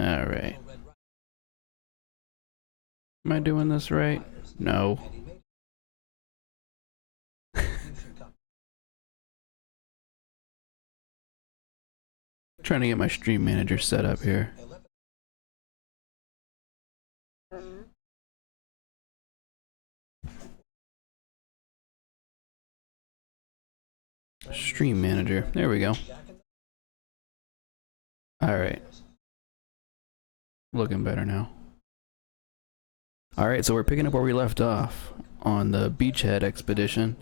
Alright. Am I doing this right? No. Trying to get my stream manager set up here. Stream manager. There we go. Alright. Looking better now. Alright, so we're picking up where we left off on the beachhead expedition.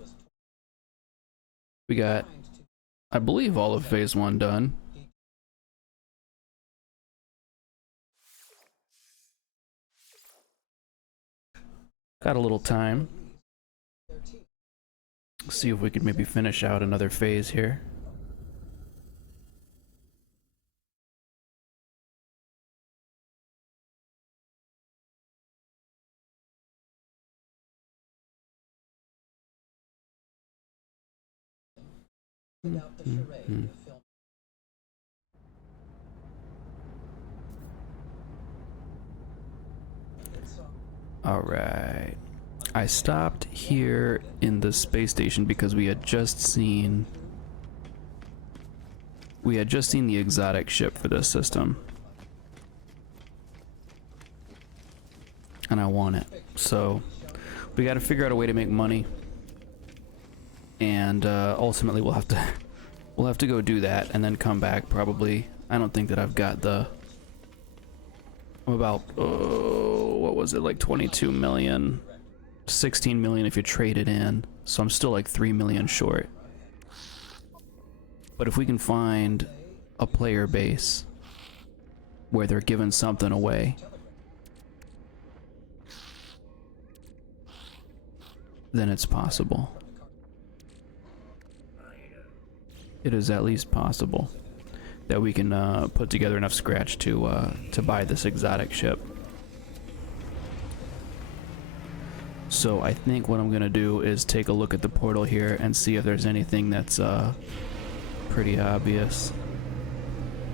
We got, I believe, all of phase 1 done. Got a little time. See if we could maybe finish out another phase here. Alright. I stopped here in the space station because we had just seen the exotic ship for this system. And I want it. So we gotta figure out a way to make money. And ultimately we'll have to go do that and then come back probably. I don't think that I've got the, I'm about what was it, like 22 million, 16 million if you trade it in, so I'm still like 3 million short. But if we can find a player base where they're giving something away, then it's possible. It is at least possible that we can put together enough scratch to buy this exotic ship. So I think what I'm gonna do is take a look at the portal here and see if there's anything that's pretty obvious.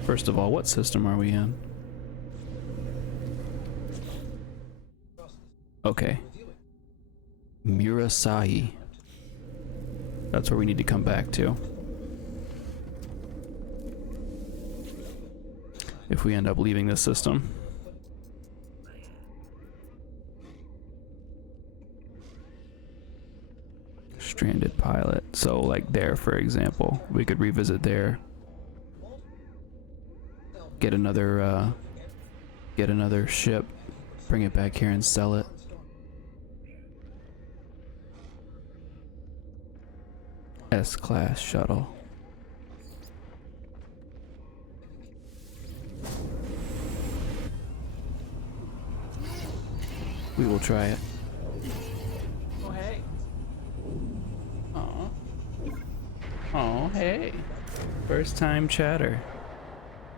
First of all, what system are we in? Okay. Murasai. That's where we need to come back to. If we end up leaving this system. Stranded pilot. So like there, for example, we could revisit there. Get another ship, bring it back here and sell it. S-class shuttle. We will try it. Oh, hey. Aw. Oh, hey. First time chatter.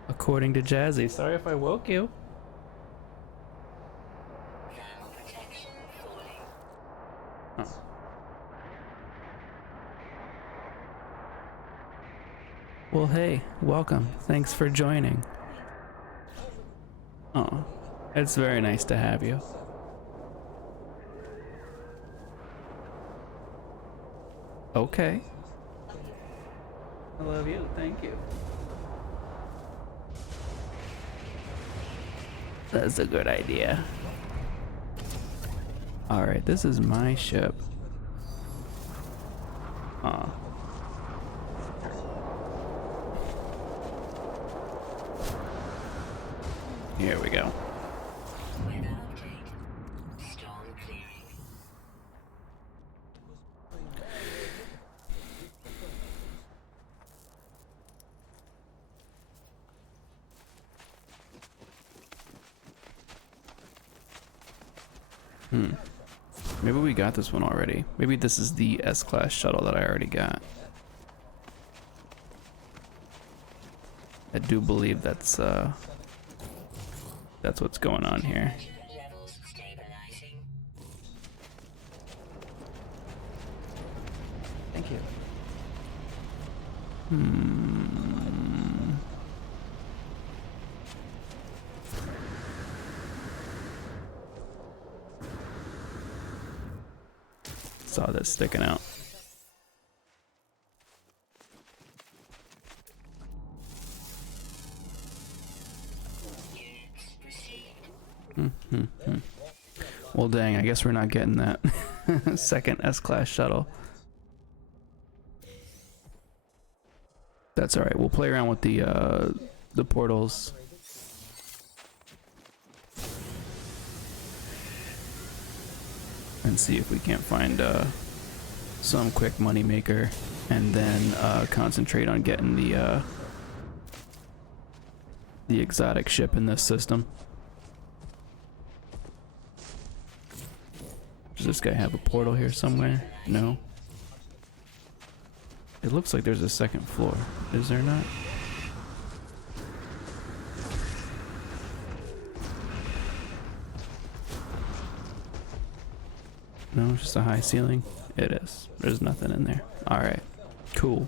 According to Jazzy. Sorry if I woke you. Oh. Well, hey. Welcome. Thanks for joining. Oh. It's very nice to have you. Okay. I love you, thank you. That's a good idea. Alright, this is my ship. Aw. Here we go. Maybe we got this one already. Maybe this is the S-class shuttle that I already got. I do believe that's what's going on here. Thank you. saw this sticking out. Well, dang, I guess we're not getting that second S-Class shuttle. That's alright, we'll play around with the portals. And see if we can't find some quick money maker, and then concentrate on getting the exotic ship in this system. Does this guy have a portal here somewhere? No. It looks like there's a second floor. Is there not? No, it's just a high ceiling. It is. There's nothing in there. Alright. Cool.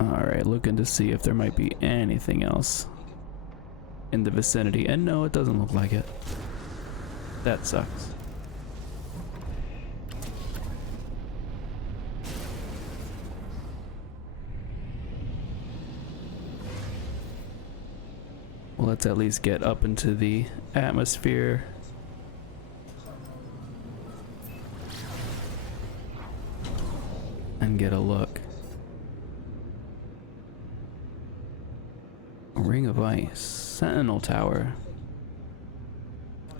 Alright, looking to see if there might be anything else in the vicinity. And no, it doesn't look like it. That sucks. Well, let's at least get up into the atmosphere. And get a look. A ring of ice. Sentinel Tower.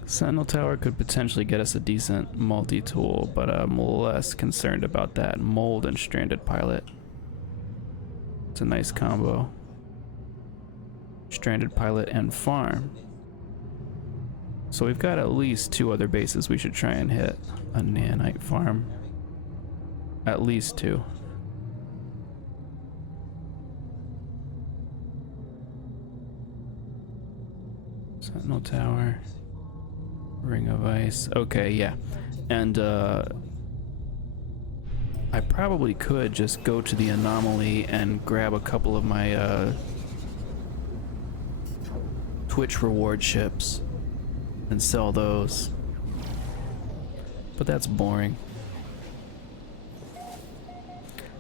Sentinel Tower could potentially get us a decent multi-tool, but I'm less concerned about that. Mold and Stranded Pilot. It's a nice combo. Stranded Pilot and Farm. So we've got at least 2 other bases we should try and hit. A nanite farm. At least 2. Sentinel Tower. Ring of Ice. Okay, yeah. And I probably could just go to the anomaly and grab a couple of my Twitch reward ships and sell those. But that's boring.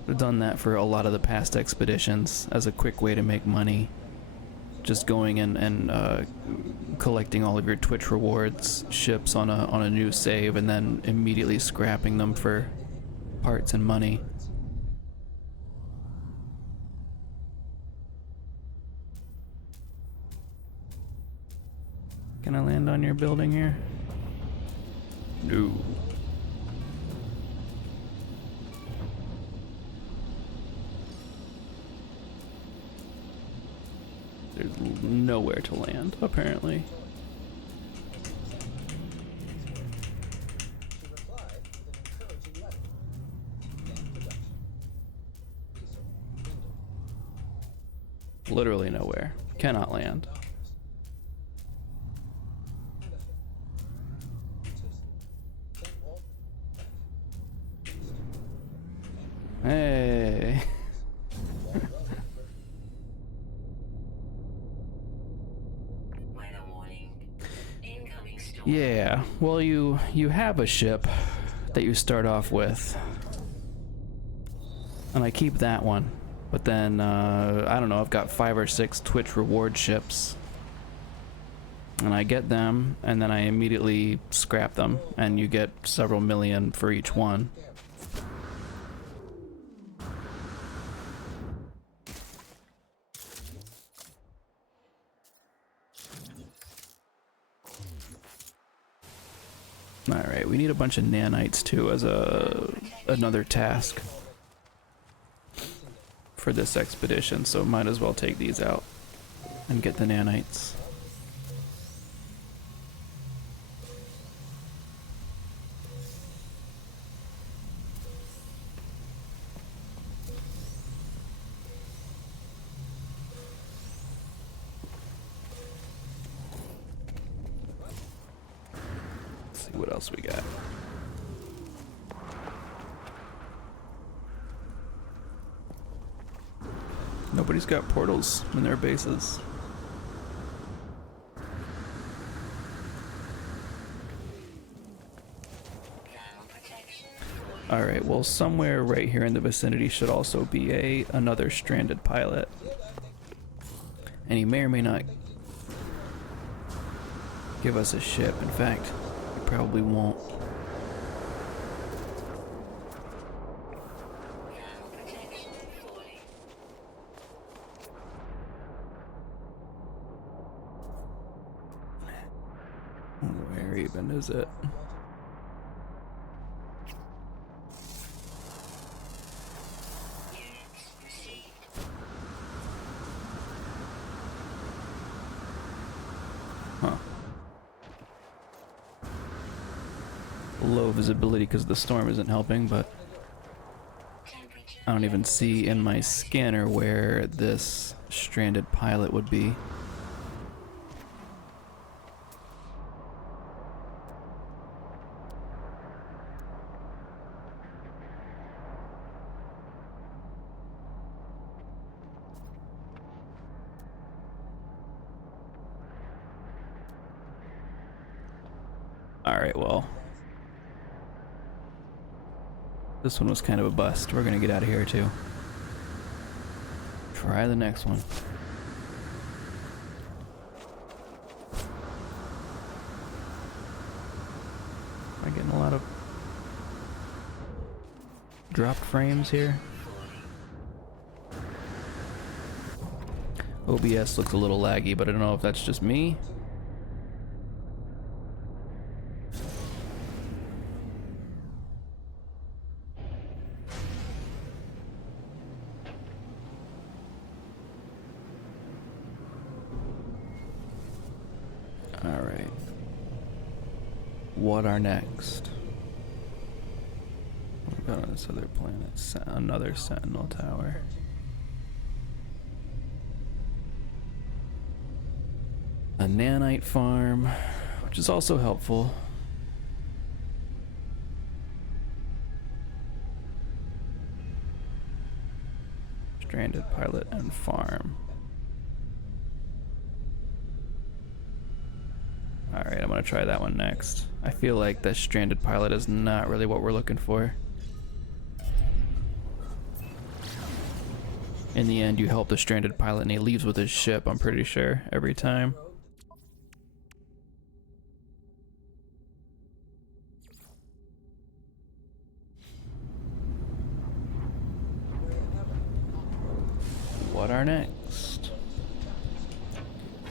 I've done that for a lot of the past expeditions as a quick way to make money. Just going and collecting all of your Twitch rewards ships on a new save, and then immediately scrapping them for parts and money. Can I land on your building here? No. There's nowhere to land, apparently. Literally nowhere. Cannot land. Hey. Yeah, well, you have a ship that you start off with, and I keep that one, but then I don't know, I've got 5 or 6 Twitch reward ships, and I get them and then I immediately scrap them, and you get several million for each one. Alright, we need a bunch of nanites too as another task for this expedition, so might as well take these out and get the nanites. see what else we got. Nobody's got portals in their bases. Alright, well somewhere right here in the vicinity should also be another stranded pilot. And he may or may not give us a ship. In fact, he probably won't. Where even is it? Huh. Low visibility because the storm isn't helping, but I don't even see in my scanner where this stranded pilot would be. Alright, well. This one was kind of a bust. We're gonna get out of here too. Try the next one. Am I getting a lot of dropped frames here? OBS looks a little laggy, but I don't know if that's just me. Alright. What are next? We've got on this other planet. Another Sentinel Tower. A nanite farm, which is also helpful. Stranded pilot and farm. Alright, I'm gonna try that one next. I feel like the stranded pilot is not really what we're looking for. In the end, you help the stranded pilot and he leaves with his ship, I'm pretty sure, every time. What are next?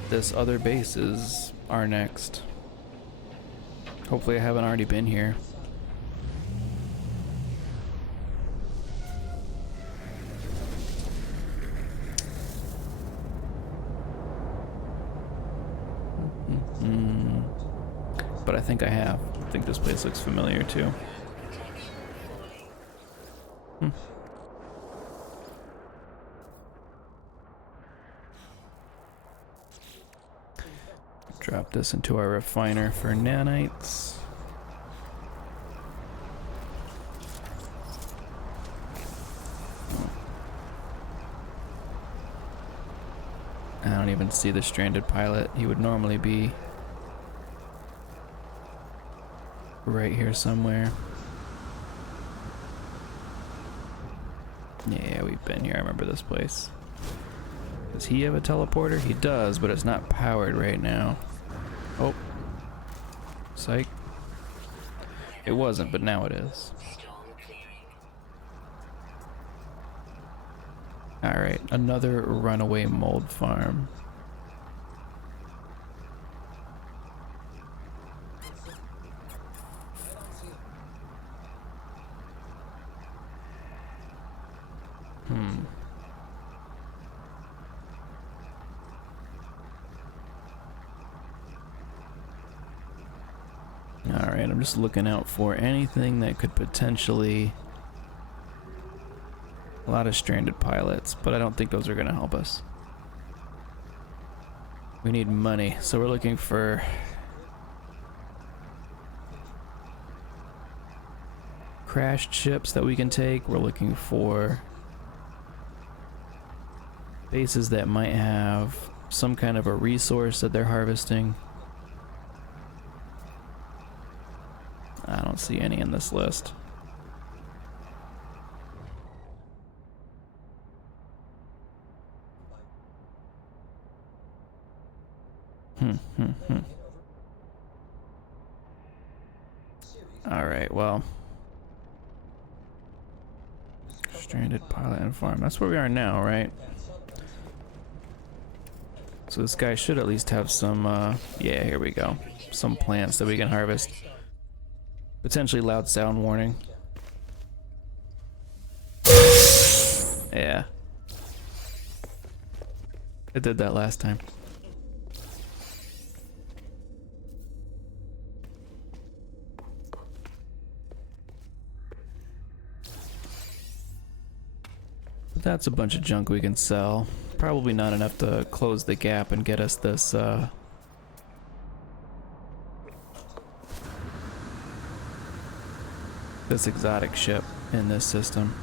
This other base is our next. Hopefully I haven't already been here. But I think I have. I think this place looks familiar too. Drop this into our refiner for nanites. I don't even see the stranded pilot. He would normally be right here somewhere. Yeah, we've been here. I remember this place. Does he have a teleporter? He does, but it's not powered right now. Oh. Psych. It wasn't, but now it is. Alright, another runaway mold farm. Alright, I'm just looking out for anything that could potentially... A lot of stranded pilots, but I don't think those are going to help us. We need money, so we're looking for crashed ships that we can take. We're looking for bases that might have some kind of a resource that they're harvesting. I don't see any in this list. Alright, well. Stranded pilot and farm. That's where we are now, right? So this guy should at least have some, yeah, here we go. Some plants that we can harvest. Potentially loud sound warning. Yeah. It did that last time. But that's a bunch of junk we can sell. Probably not enough to close the gap and get us this, this exotic ship in this system.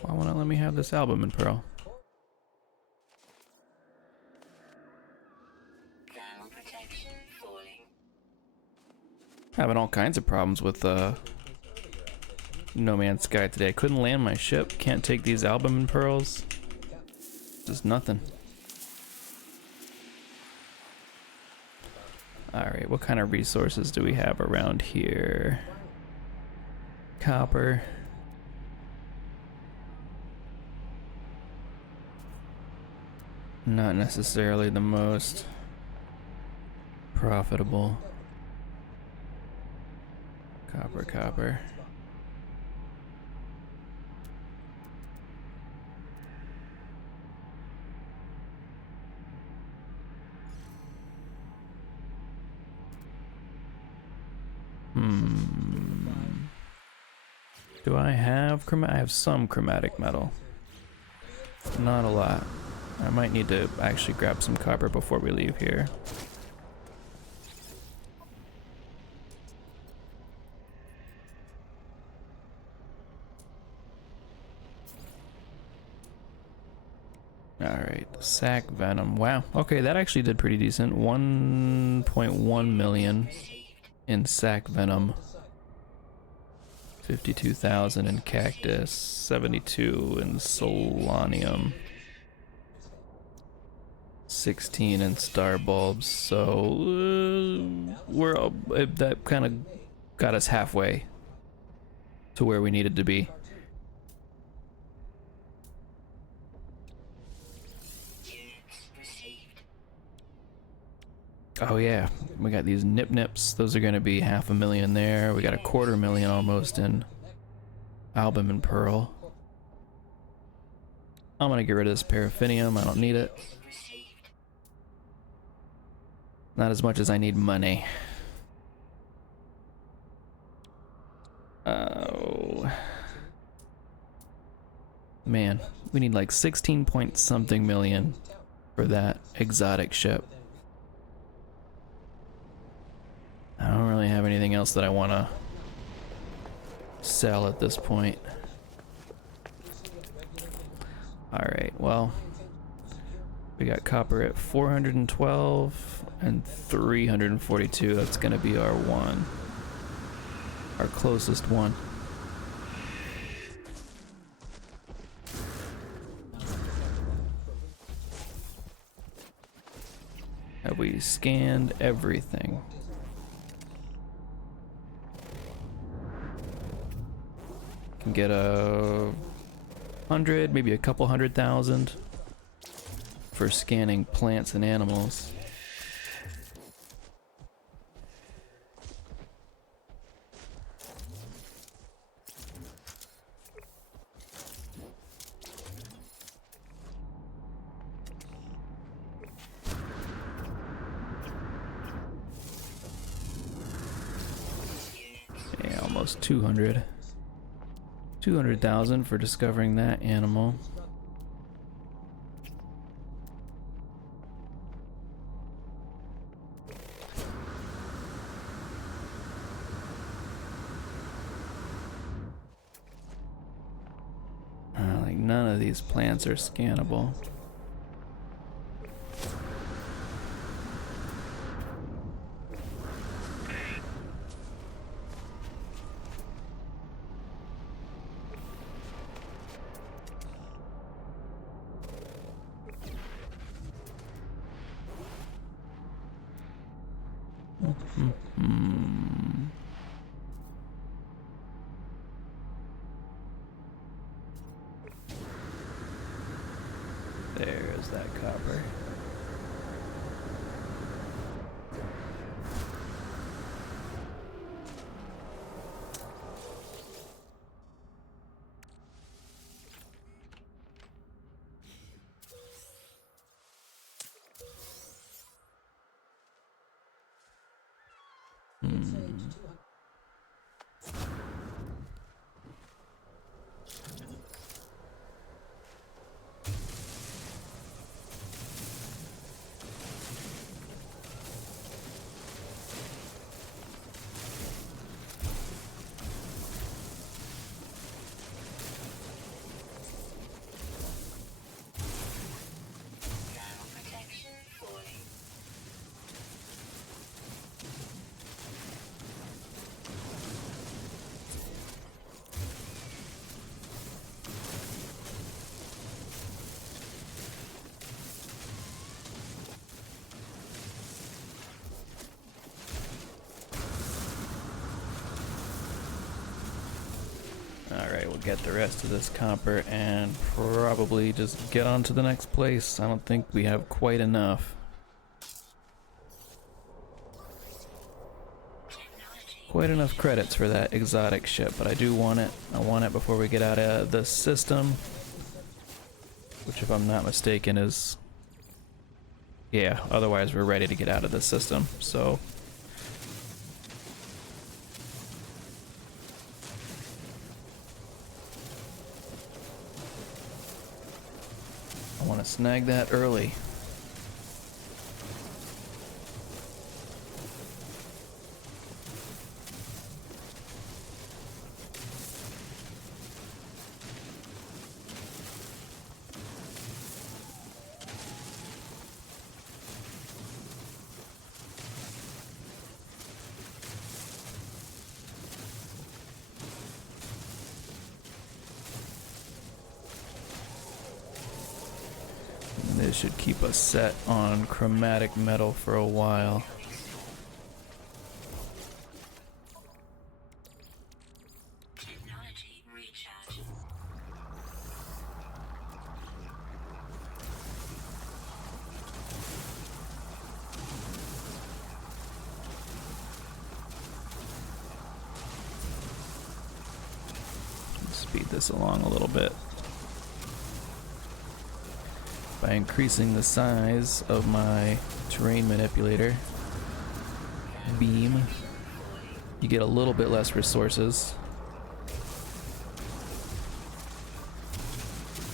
Why won't it let me have this album and pearl? Having all kinds of problems with No Man's Sky today. I couldn't land my ship. Can't take these album and pearls. Just nothing. Alright, what kind of resources do we have around here? Copper. Not necessarily the most profitable. Copper. Do I have I have some chromatic metal. Not a lot. I might need to actually grab some copper before we leave here. Alright, sac venom. Wow. Okay, that actually did pretty decent. 1.1 million in sac venom. 52,000 in cactus. 72 in solanium. 16 in star bulbs. So that kind of got us halfway to where we needed to be. Oh yeah, we got these nip-nips. Those are going to be 500,000 there. We got 250,000 almost in album and pearl. I'm going to get rid of this paraffinium. I don't need it. Not as much as I need money. Oh. Man, we need like 16 point something million for that exotic ship. I don't really have anything else that I want to sell at this point. Alright, well, we got copper at 412 and 342. That's going to be our one. Our closest one. Have we scanned everything? Can get 100, maybe a couple 100,000 for scanning plants and animals. Yeah, almost 200. 200,000 for discovering that animal. Like none of these plants are scannable. There's that copper. Alright, we'll get the rest of this copper and probably just get on to the next place. I don't think we have quite enough. Quite enough credits for that exotic ship, but I do want it. I want it before we get out of the system. Which, if I'm not mistaken, is... yeah, otherwise we're ready to get out of the system, so... I want to snag that early. This should keep us set on chromatic metal for a while. Speed this along a little bit. By increasing the size of my terrain manipulator beam, you get a little bit less resources.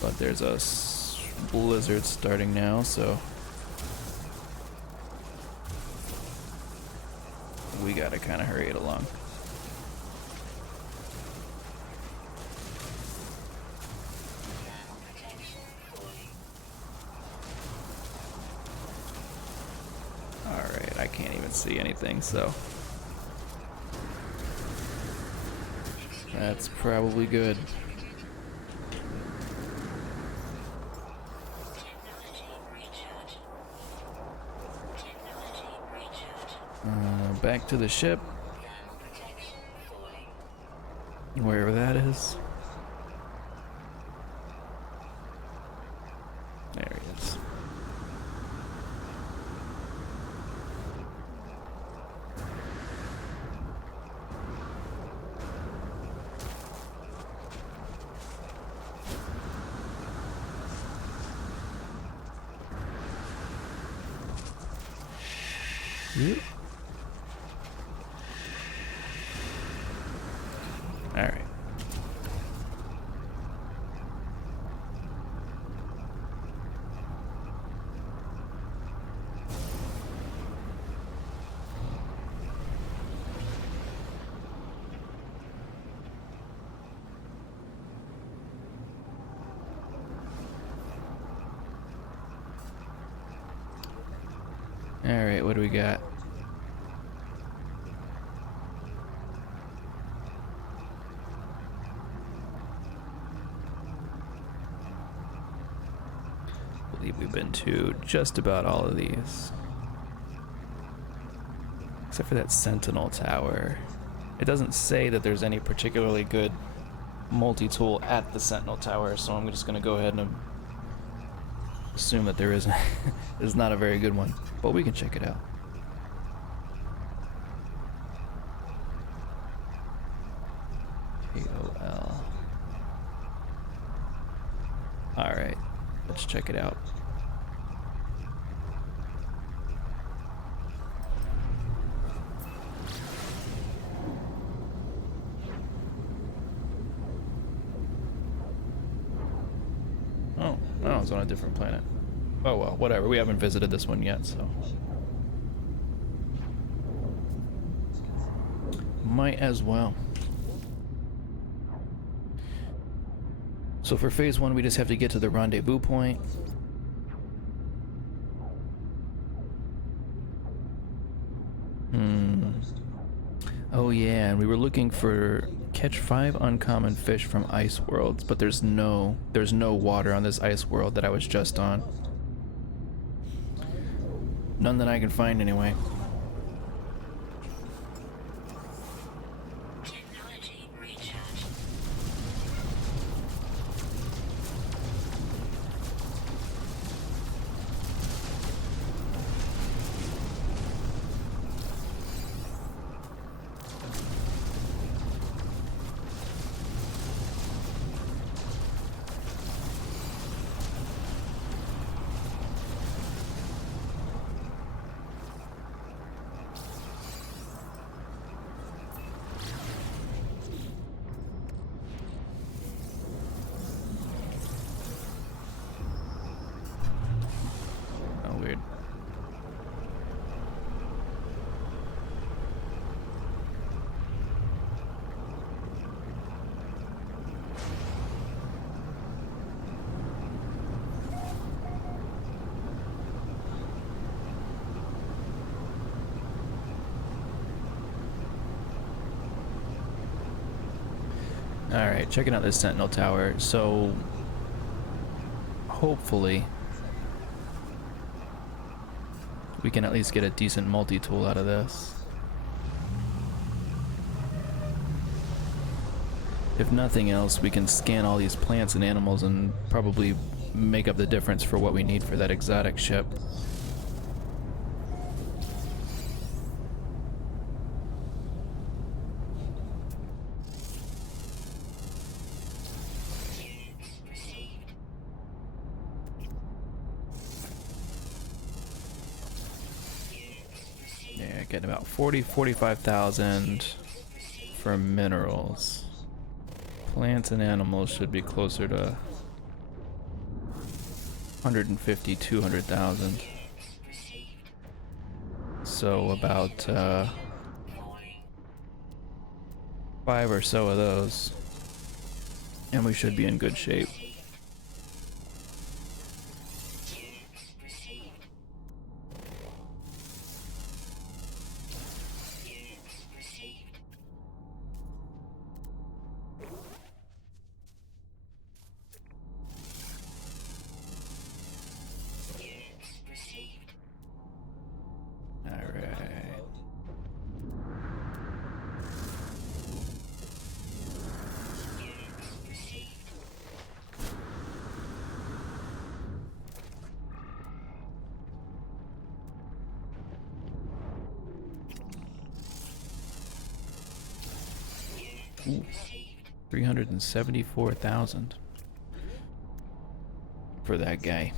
But there's a blizzard starting now, so we gotta kind of hurry it along. I can't even see anything, so that's probably good. Back to the ship, wherever that is. There he is. Yep. Alright. Alright, what do we got? I believe we've been to just about all of these. Except for that Sentinel Tower. It doesn't say that there's any particularly good multi-tool at the Sentinel Tower, so I'm just gonna go ahead and assume that there isn't. It's not a very good one, but we can check it out. KOL. Alright, let's check it out. Oh, it's on a different planet. Oh well, whatever. We haven't visited this one yet, so might as well. So for phase 1, we just have to get to the rendezvous point. Oh yeah, and we were looking for catch 5 uncommon fish from ice worlds, but there's no water on this ice world that I was just on. None that I can find anyway. Alright, checking out this Sentinel Tower. So, hopefully, we can at least get a decent multi-tool out of this. If nothing else, we can scan all these plants and animals and probably make up the difference for what we need for that exotic ship. Yeah, getting about 45,000 for minerals. Plants and animals should be closer to 150, 200,000. So about 5 or so of those, and we should be in good shape. Ooh, 374,000 for that guy.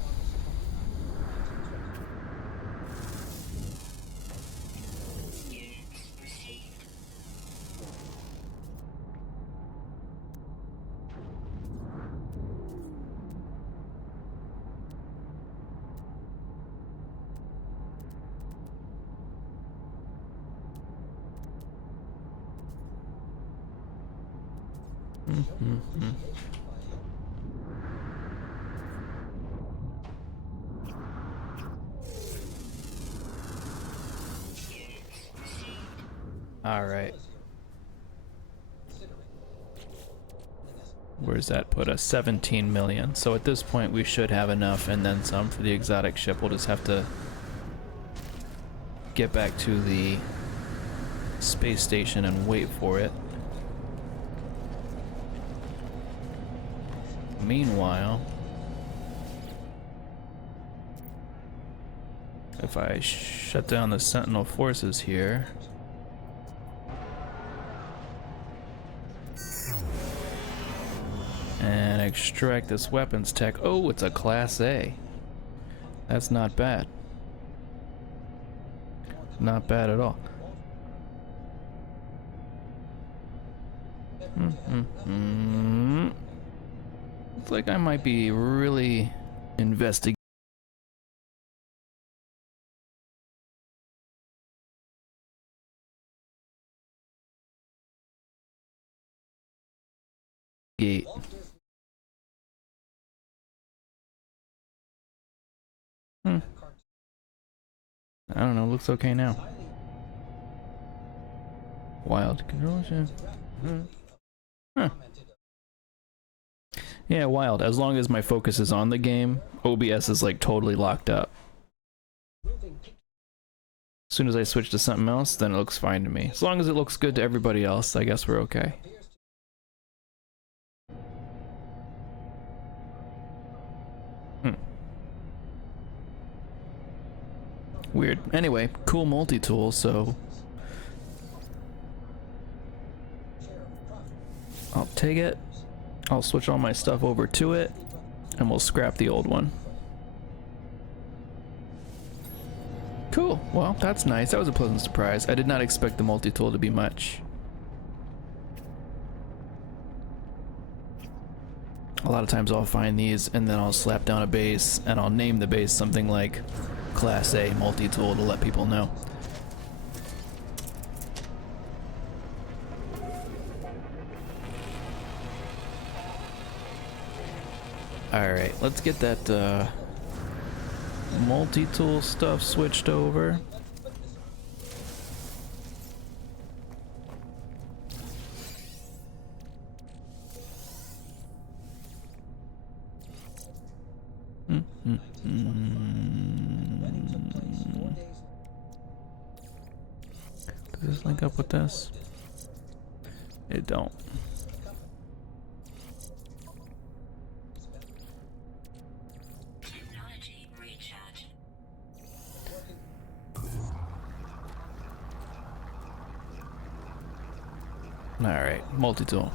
Alright. Where's that put us? 17 million. So at this point we should have enough and then some for the exotic ship. We'll just have to get back to the space station and wait for it. Meanwhile, if I shut down the Sentinel forces here, and extract this weapons tech. Oh, it's a Class A. That's not bad. Not bad at all. Looks like I might be really investigating. I don't know, looks okay now. Wild controls, yeah. Yeah, wild. As long as my focus is on the game, OBS is like totally locked up. As soon as I switch to something else, then it looks fine to me. As long as it looks good to everybody else, I guess we're okay. Weird. Anyway, cool multi-tool, so I'll take it. I'll switch all my stuff over to it, and we'll scrap the old one. Cool. Well, that's nice. That was a pleasant surprise. I did not expect the multi-tool to be much. A lot of times I'll find these, and then I'll slap down a base, and I'll name the base something like Class A multi-tool to let people know. Alright, let's get that multi-tool stuff switched over. Does this link up with this? It don't. Alright, multi-tool.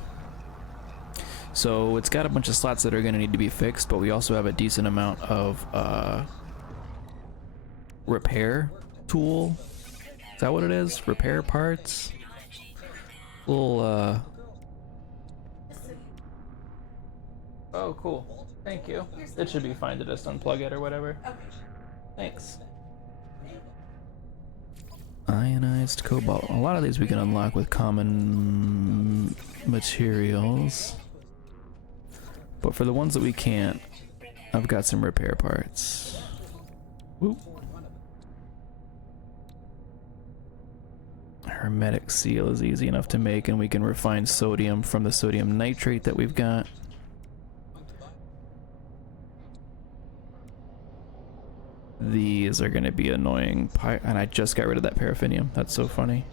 So it's got a bunch of slots that are going to need to be fixed, but we also have a decent amount of repair tool. Is that what it is? Repair parts? Little Oh, cool. Thank you. It should be fine to just unplug it or whatever. Thanks. Ionized cobalt. A lot of these we can unlock with common materials. But for the ones that we can't, I've got some repair parts. Whoop. Hermetic seal is easy enough to make, and we can refine sodium from the sodium nitrate that we've got. These are going to be annoying. And I just got rid of that paraffinium. That's so funny.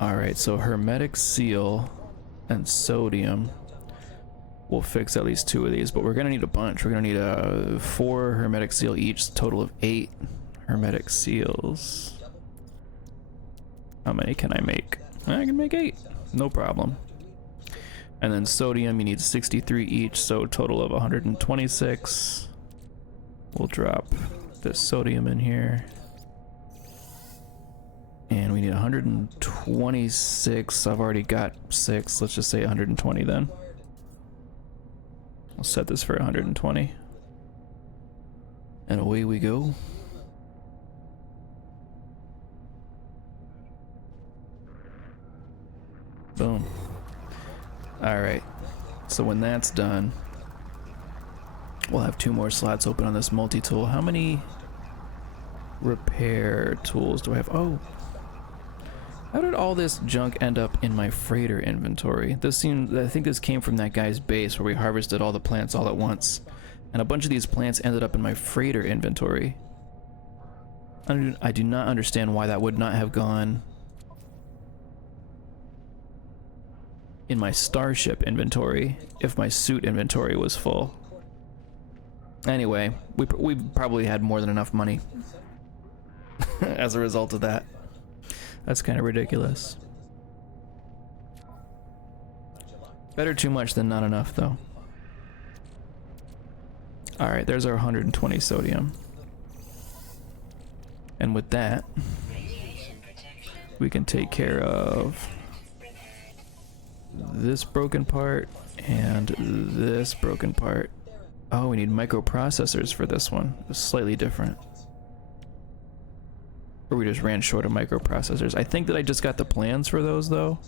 Alright, so hermetic seal and sodium will fix at least 2 of these, but we're going to need a bunch. We're going to need 4 hermetic seal each, total of 8 hermetic seals. How many can I make? I can make 8. No problem. And then sodium, you need 63 each, so total of 126. We'll drop this sodium in here. And we need 126. I've already got 6. Let's just say 120 then. I'll set this for 120. And away we go. Boom. Alright, so when that's done, we'll have 2 more slots open on this multi-tool. How many repair tools do I have? Oh. How did all this junk end up in my freighter inventory? This seems, I think this came from that guy's base where we harvested all the plants all at once. And a bunch of these plants ended up in my freighter inventory. I do not understand why that would not have gone in my starship inventory if my suit inventory was full. Anyway, we probably had more than enough money as a result of that. That's kind of ridiculous. Better too much than not enough, though. Alright, there's our 120 sodium. And with that, we can take care of this broken part and this broken part. Oh, we need microprocessors for this one. It's slightly different. Or we just ran short of microprocessors. I think that I just got the plans for those, though.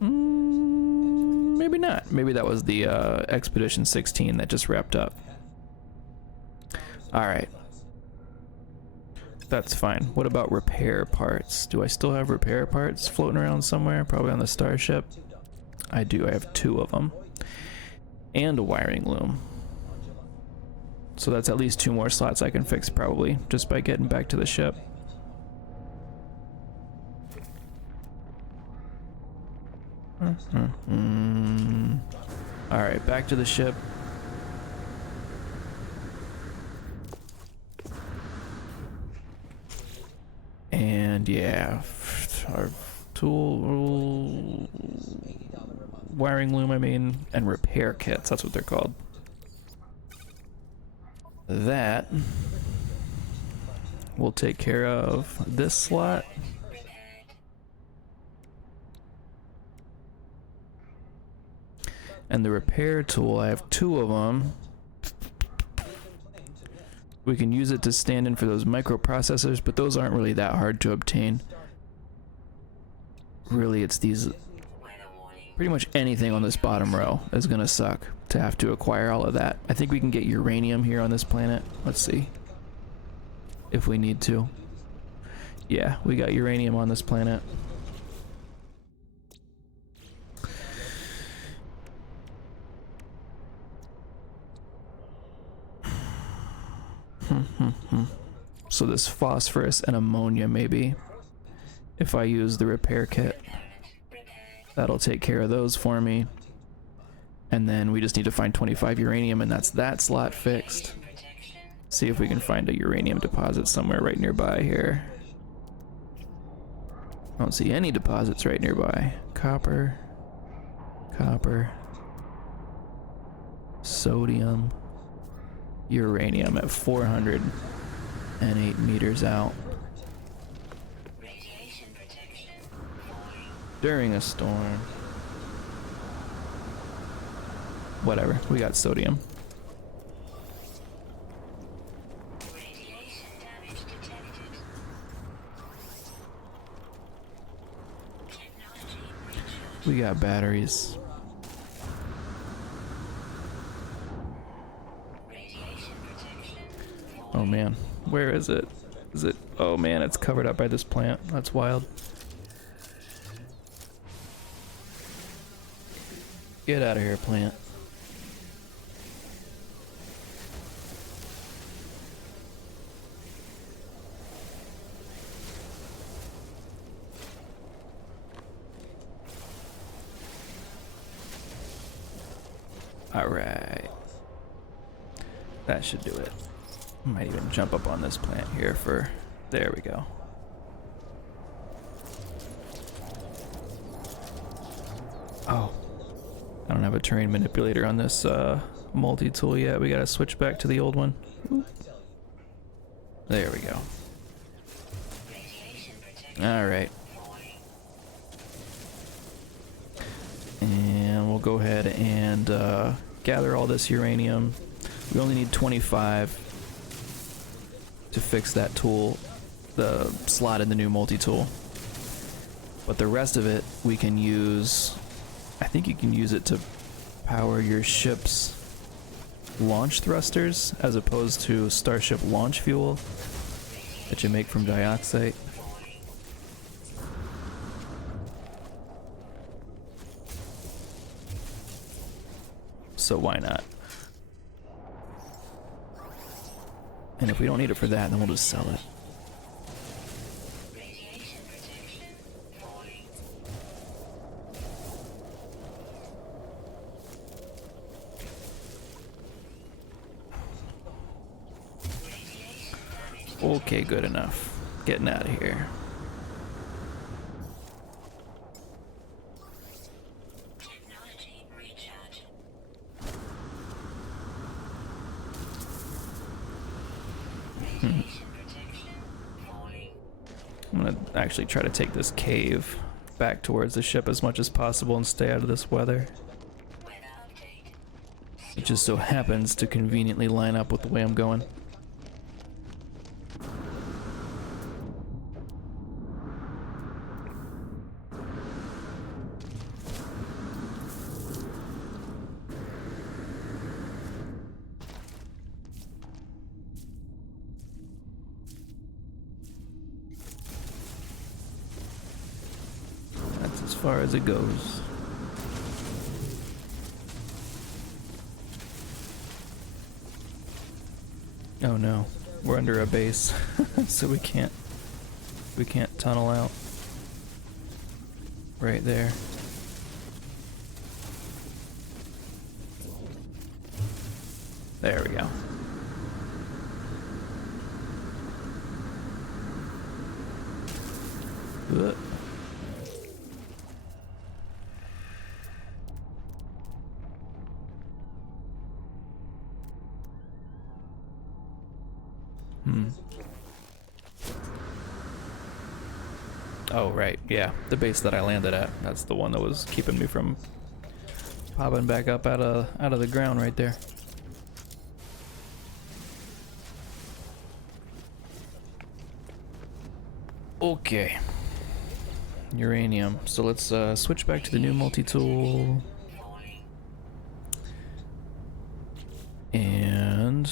Maybe not. Maybe that was the Expedition 16 that just wrapped up. Alright. That's fine. What about repair parts? Do I still have repair parts floating around somewhere? Probably on the starship. I do. I have 2 of them. And a wiring loom. So that's at least 2 more slots I can fix probably, just by getting back to the ship. Alright, back to the ship. And yeah, our tool, wiring loom, I mean, and repair kits, that's what they're called. That will take care of this slot. And the repair tool, I have 2 of them. We can use it to stand in for those microprocessors, but those aren't really that hard to obtain. Really, it's these... Pretty much anything on this bottom row is gonna suck to have to acquire all of that. I think we can get uranium here on this planet. Let's see. If we need to. Yeah, we got uranium on this planet. So this phosphorus and ammonia maybe. If I use the repair kit. That'll take care of those for me. And then we just need to find 25 uranium, and that's that slot fixed. See if we can find a uranium deposit somewhere right nearby here. I don't see any deposits right nearby. Copper. Copper. Sodium. Uranium at 408 meters out. During a storm. Whatever, we got sodium. We got batteries. Oh man, where is it? Is it? Oh man, it's covered up by this plant. That's wild. Get out of here, plant. Alright. That should do it. Might even jump up on this plant here for... There we go. Oh. I don't have a terrain manipulator on this multi-tool yet. We gotta switch back to the old one. Ooh. There we go. Alright. And we'll go ahead and gather all this uranium. We only need 25 to fix that tool, the slot in the new multi-tool. But the rest of it we can use... I think you can use it to power your ship's launch thrusters as opposed to Starship launch fuel that you make from dioxide. So why not? And if we don't need it for that, then we'll just sell it. Okay, good enough. Getting out of here. I'm gonna actually try to take this cave back towards the ship as much as possible and stay out of this weather. It just so happens to conveniently line up with the way I'm going. As far as it goes. Oh no, we're under a base, so we can't tunnel out. Right there. There we go. Ugh. Oh, right, yeah. The base that I landed at. That's the one that was keeping me from popping back up out of the ground right there. Okay. Uranium. So let's switch back to the new multi-tool. And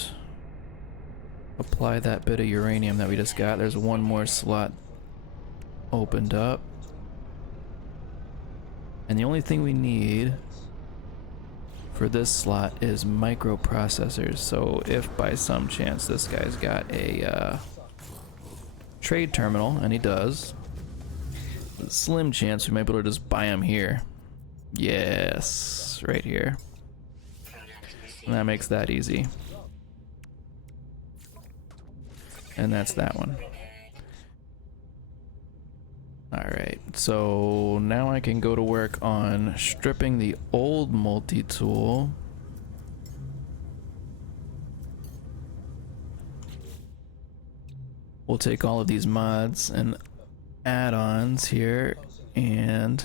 apply that bit of uranium that we just got. There's one more slot opened up. And the only thing we need for this slot is microprocessors. So if by some chance this guy's got a trade terminal, and he does, there's a slim chance we might be able to just buy him here. Yes, right here. And that makes that easy. And that's that one. Alright, so now I can go to work on stripping the old multi-tool. We'll take all of these mods and add-ons here and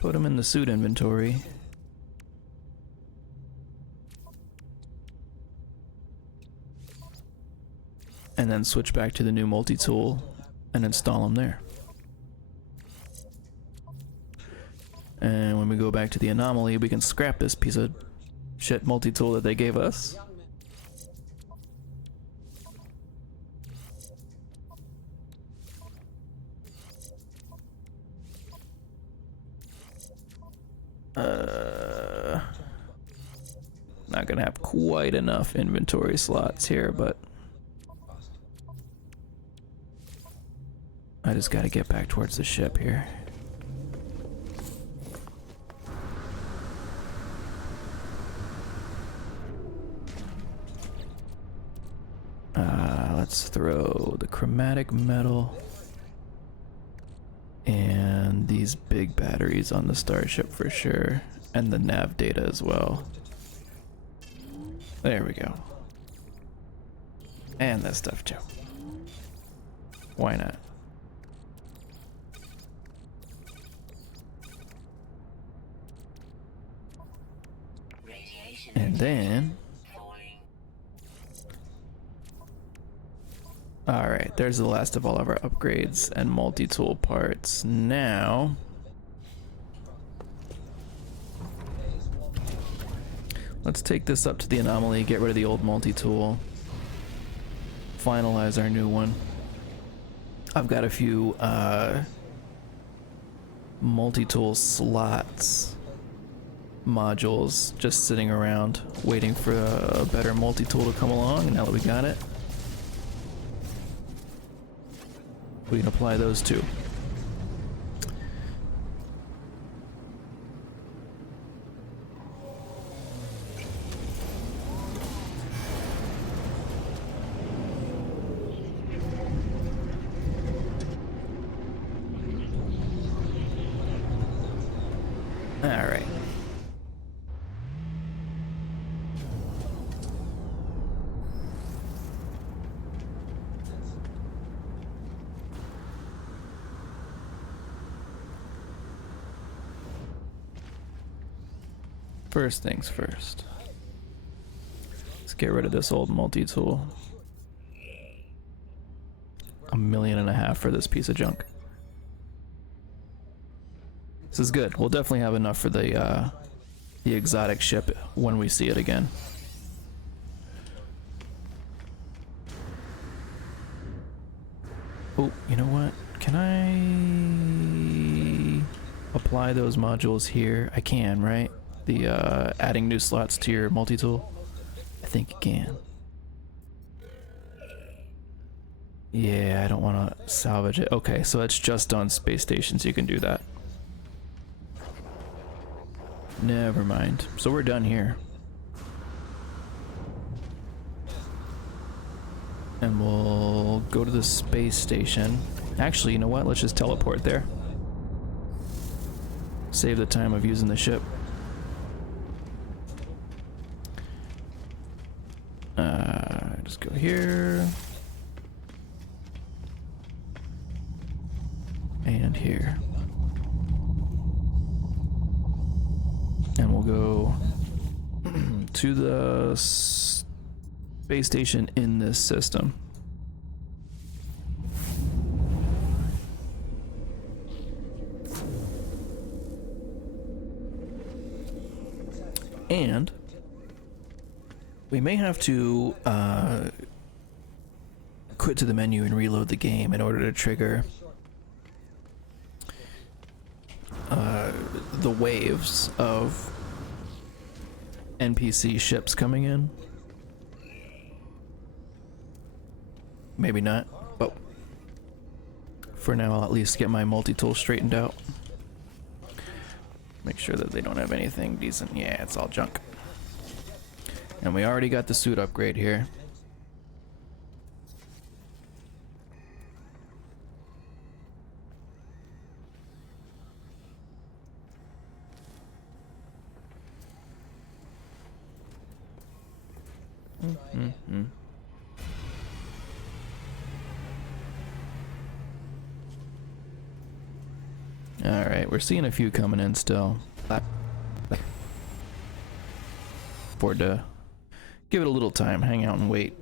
put them in the suit inventory. And then switch back to the new multi-tool and install them there. And when we go back to the anomaly, we can scrap this piece of shit multi-tool that they gave us. Not gonna have quite enough inventory slots here, but I just gotta get back towards the ship here. Let's throw the chromatic metal and these big batteries on the starship for sure, and the nav data as well. There we go. And that stuff too. Why not? And then, alright, there's the last of all of our upgrades and multi-tool parts. Now, let's take this up to the anomaly, get rid of the old multi-tool, finalize our new one. I've got a few multi-tool slots modules just sitting around waiting for a better multi-tool to come along, and now that we got it, we can apply those too. Alright. First things first. Let's get rid of this old multi-tool. $1.5 million for this piece of junk. This is good. We'll definitely have enough for the exotic ship when we see it again. Oh, you know what? Can I apply those modules here? I can, right? The adding new slots to your multi-tool? I think you can. Yeah, I don't want to salvage it. Okay, so it's just on space stations you can do that. Never mind. So we're done here. And we'll go to the space station. Actually, you know what? Let's just teleport there. Save the time of using the ship. Just go here. And here. And we'll go to the space station in this system. And we may have to quit to the menu and reload the game in order to trigger the waves of NPC ships coming in. Maybe not, but for now I'll at least get my multi-tool straightened out. Make sure that they don't have anything decent. Yeah, it's all junk. And we already got the suit upgrade here. Alright, we're seeing a few coming in still. Afford to give it a little time, hang out and wait.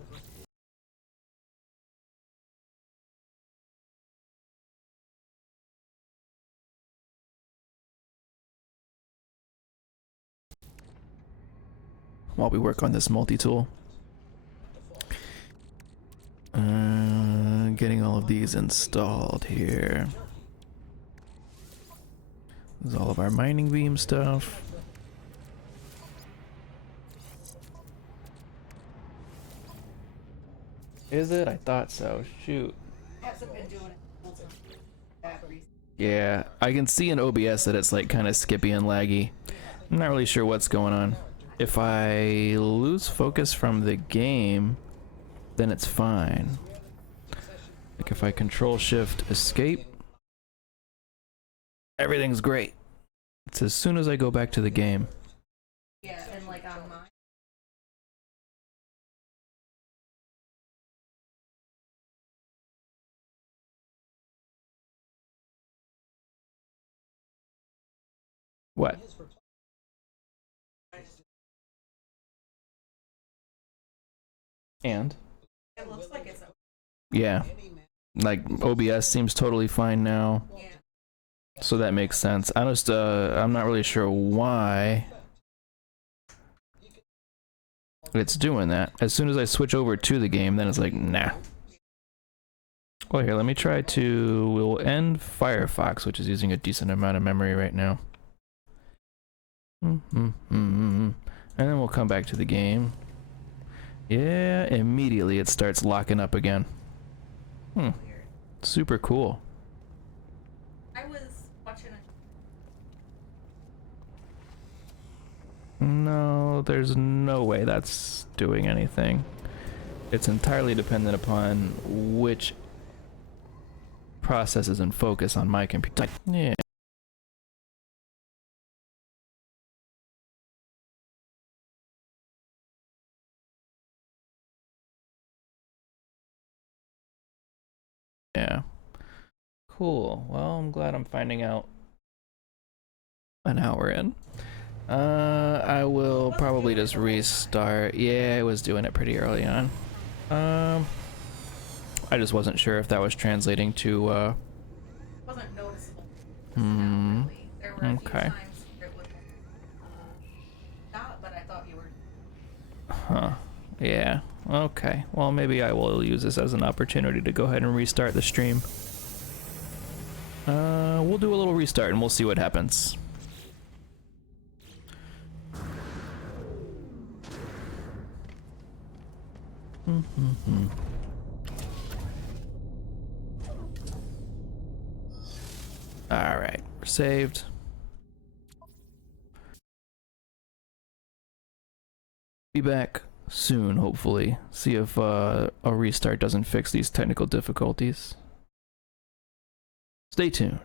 While we work on this multi-tool. Getting all of these installed here. There's all of our mining beam stuff. Is it? I thought so. Shoot. Yeah, I can see in OBS that it's like kind of skippy and laggy. I'm not really sure what's going on. If I lose focus from the game, then it's fine. Like if I control shift escape, everything's great. It's as soon as I go back to the game. Yeah, and like on mine. What? And? It looks like it's Yeah. Like OBS seems totally fine now. yeah. So that makes sense. I'm not really sure why it's doing that. As soon as I switch over to the game, then it's like, nah. Well, here, let me try to... We'll end Firefox, which is using a decent amount of memory right now. And then we'll come back to the game. Yeah, immediately it starts locking up again. Super cool. I was watching No, there's no way that's doing anything. It's entirely dependent upon which process is in focus on my computer. Yeah. Yeah. Cool. Well, I'm glad I'm finding out an hour in. I will probably just restart. Yeah, I was doing it pretty early on. I just wasn't sure if that was translating to, wasn't noticeable. Hmm. Really. There were a few Okay. times it would stop, but I thought you were. Huh. Yeah. Okay. Well, maybe I will use this as an opportunity to go ahead and restart the stream. We'll do a little restart and we'll see what happens. Alright, we're saved. Be back soon, hopefully. See if a restart doesn't fix these technical difficulties. Stay tuned.